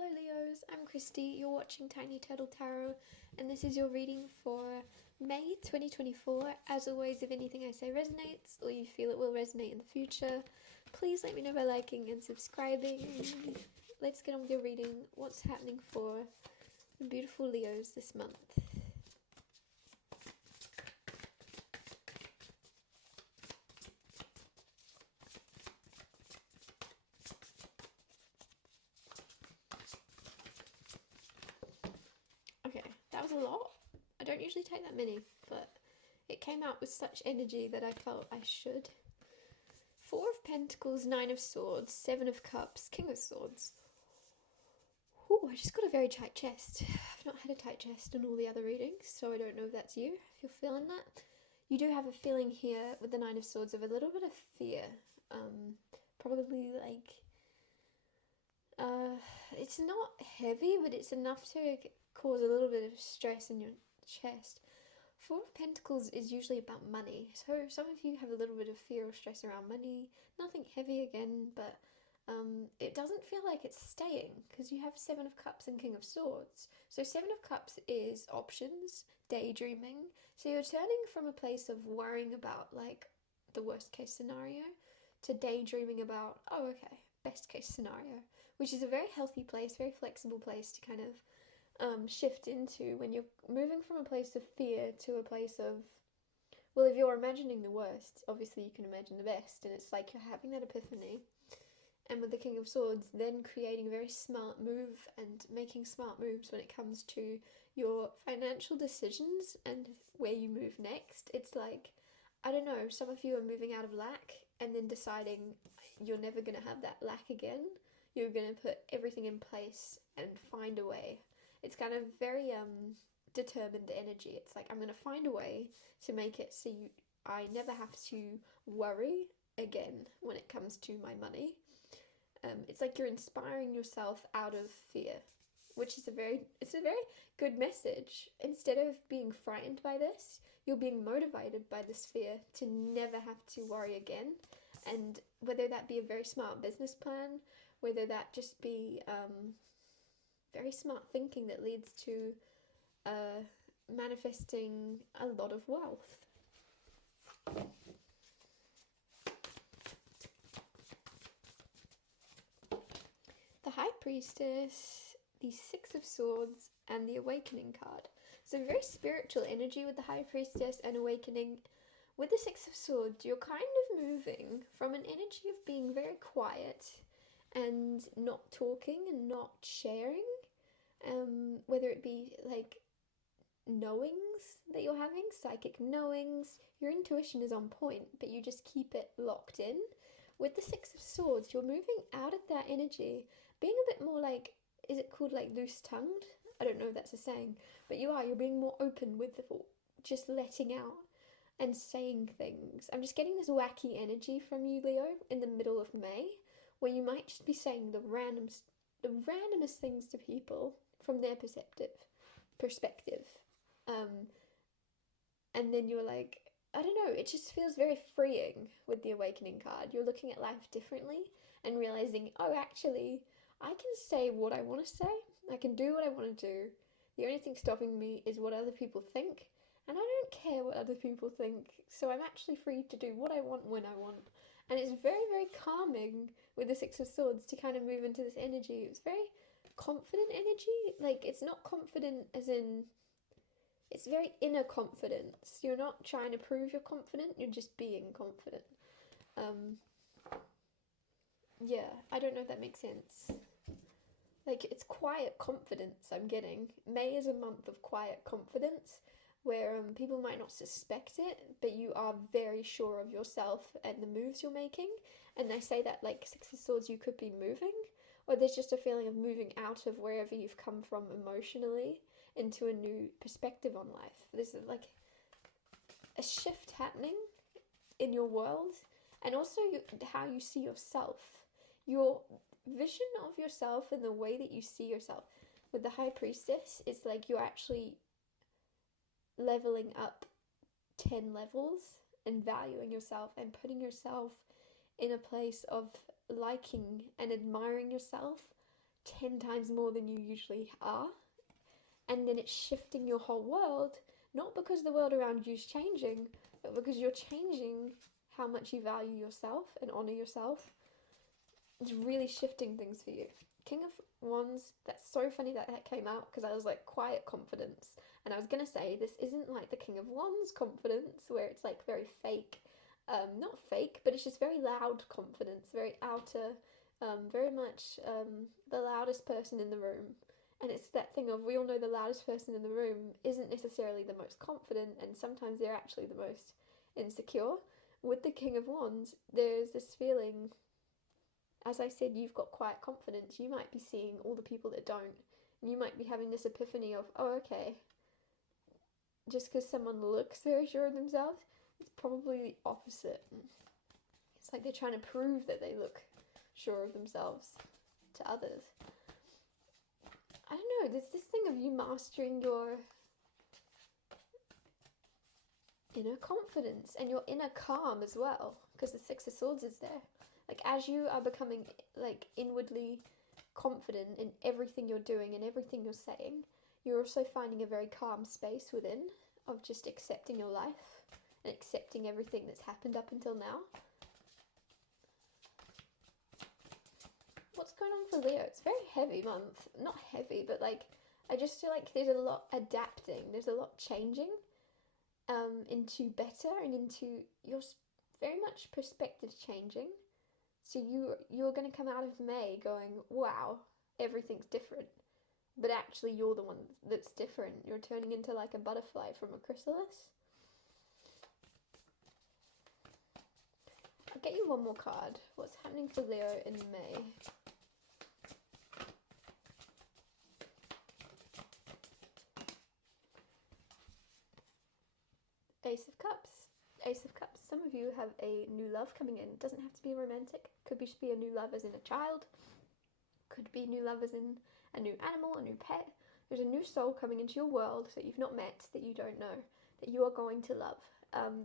Hello Leos, I'm Christy, you're watching Tiny Turtle Tarot, and this is your reading for May 2024. As always, if anything I say resonates, or you feel it will resonate in the future, please let me know by liking and subscribing. Let's get on with your reading. What's happening for the beautiful Leos this month? Okay, that was a lot. I don't usually take that many, but it came out with such energy that I felt I should. Four of Pentacles, Nine of Swords, Seven of Cups, King of Swords. Ooh, I just got a very tight chest. I've not had a tight chest in all the other readings, so I don't know if that's you, if you're feeling that. You do have a feeling here with the Nine of Swords of a little bit of fear. Probably like... it's not heavy, but it's enough to cause a little bit of stress in your chest. Four of Pentacles is usually about money, so some of you have a little bit of fear or stress around money. Nothing heavy again, but it doesn't feel like it's staying because you have Seven of Cups and King of Swords. So Seven of Cups is options, daydreaming. So you're turning from a place of worrying about like the worst case scenario to daydreaming about, oh okay, best case scenario, which is a very healthy place, very flexible place to kind of shift into when you're moving from a place of fear to a place of, well, if you're imagining the worst, obviously you can imagine the best, and it's like you're having that epiphany. And with the King of Swords, then creating a very smart move and making smart moves when it comes to your financial decisions and where you move next. It's like, I don't know, some of you are moving out of lack and then deciding you're never going to have that lack again. You're going to put everything in place and find a way. It's kind of very determined energy. It's like, I'm going to find a way to make it so I never have to worry again when it comes to my money. It's like you're inspiring yourself out of fear, which is a very good message. Instead of being frightened by this, you're being motivated by this fear to never have to worry again. And whether that be a very smart business plan, whether that just be very smart thinking that leads to manifesting a lot of wealth. The High Priestess, the Six of Swords, and the Awakening card. So very spiritual energy with the High Priestess and Awakening. With the Six of Swords, you're kind of moving from an energy of being very quiet and not talking and not sharing, whether it be like knowings that you're having, psychic knowings. Your intuition is on point, but you just keep it locked in. With the Six of Swords, you're moving out of that energy, being a bit more like, is it called like loose-tongued? I don't know if that's a saying, but you're being more open with just letting out and saying things. I'm just getting this wacky energy from you, Leo, in the middle of May, where you might just be saying the randomest things to people from their perspective. And then you're like, I don't know, it just feels very freeing with the Awakening card. You're looking at life differently and realizing, oh, actually, I can say what I want to say. I can do what I want to do. The only thing stopping me is what other people think. And I don't care what other people think. So I'm actually free to do what I want when I want. And it's very, very calming with the Six of Swords to kind of move into this energy. It's very confident energy. Like, it's not confident as in... It's very inner confidence. You're not trying to prove you're confident, you're just being confident. Yeah, I don't know if that makes sense. Like, it's quiet confidence I'm getting. May is a month of quiet confidence where people might not suspect it, but you are very sure of yourself and the moves you're making. And I say that like Six of Swords, you could be moving, or there's just a feeling of moving out of wherever you've come from emotionally into a new perspective on life. There's like a shift happening in your world, and also how you see yourself. Your vision of yourself and the way that you see yourself. With the High Priestess, it's like you're actually leveling up 10 levels and valuing yourself and putting yourself in a place of liking and admiring yourself 10 times more than you usually are. And then it's shifting your whole world, not because the world around you is changing, but because you're changing how much you value yourself and honor yourself. It's really shifting things for you. King of Wands, that's so funny that came out because I was like, quiet confidence. And I was going to say, this isn't like the King of Wands confidence where it's like very fake. Not fake, but it's just very loud confidence, very outer, very much the loudest person in the room. And it's that thing of, we all know the loudest person in the room isn't necessarily the most confident, and sometimes they're actually the most insecure. With the King of Wands, there's this feeling, as I said, you've got quiet confidence. You might be seeing all the people that don't. And you might be having this epiphany of, oh, okay, just because someone looks very sure of themselves, it's probably the opposite. It's like they're trying to prove that they look sure of themselves to others. I don't know, there's this thing of you mastering your inner confidence and your inner calm as well, because the Six of Swords is there. Like, as you are becoming like inwardly confident in everything you're doing and everything you're saying, you're also finding a very calm space within of just accepting your life and accepting everything that's happened up until now. What's going on for Leo? It's a very heavy month. Not heavy, but like, I just feel like there's a lot adapting. There's a lot changing into better and into your very much perspective changing. So you're going to come out of May going, wow, everything's different. But actually you're the one that's different. You're turning into like a butterfly from a chrysalis. I'll get you one more card. What's happening for Leo in May? Ace of Cups. Ace of Cups. Some of you have a new love coming in. It doesn't have to be romantic. Could just be a new love as in a child. Could be new love as in a new animal, a new pet. There's a new soul coming into your world that you've not met, that you don't know, that you are going to love.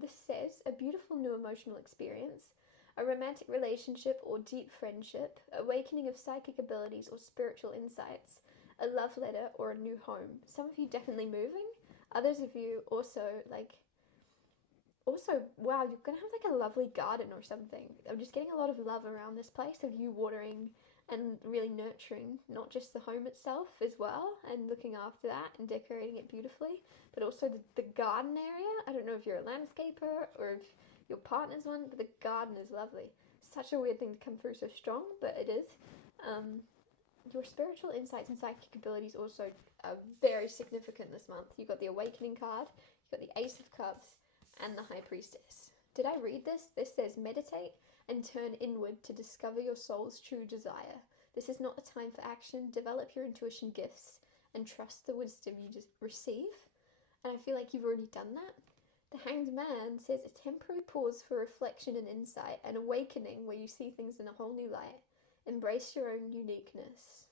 This says a beautiful new emotional experience, a romantic relationship or deep friendship, awakening of psychic abilities or spiritual insights, a love letter or a new home. Some of you definitely moving. Others of you also wow, you're gonna have like a lovely garden or something. I'm just getting a lot of love around this place of you watering and really nurturing not just the home itself as well and looking after that and decorating it beautifully, but also the garden area. I don't know if you're a landscaper or if your partner's one, but the garden is lovely. Such a weird thing to come through so strong, but it is. Your spiritual insights and psychic abilities also are very significant this month. You've got the Awakening card, you've got the Ace of Cups, and the High Priestess. Did I read this? This says meditate and turn inward to discover your soul's true desire. This is not a time for action. Develop your intuition gifts and trust the wisdom you just receive. And I feel like you've already done that. The Hanged Man says a temporary pause for reflection and insight, an awakening where you see things in a whole new light. Embrace your own uniqueness.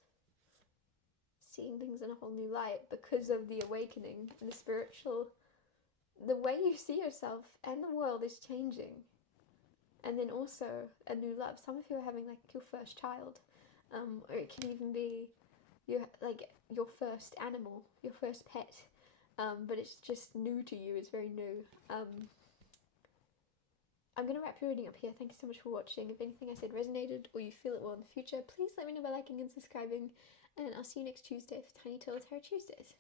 Seeing things in a whole new light because of the awakening and the spiritual. The way you see yourself and the world is changing. And then also a new love. Some of you are having like your first child, or it can even be your first animal, your first pet, but it's just new to you. It's very new. I'm going to wrap your reading up here. Thank you so much for watching. If anything I said resonated or you feel it will in the future, please let me know by liking and subscribing, and I'll see you next Tuesday for Tiny Total Tarot Tuesdays.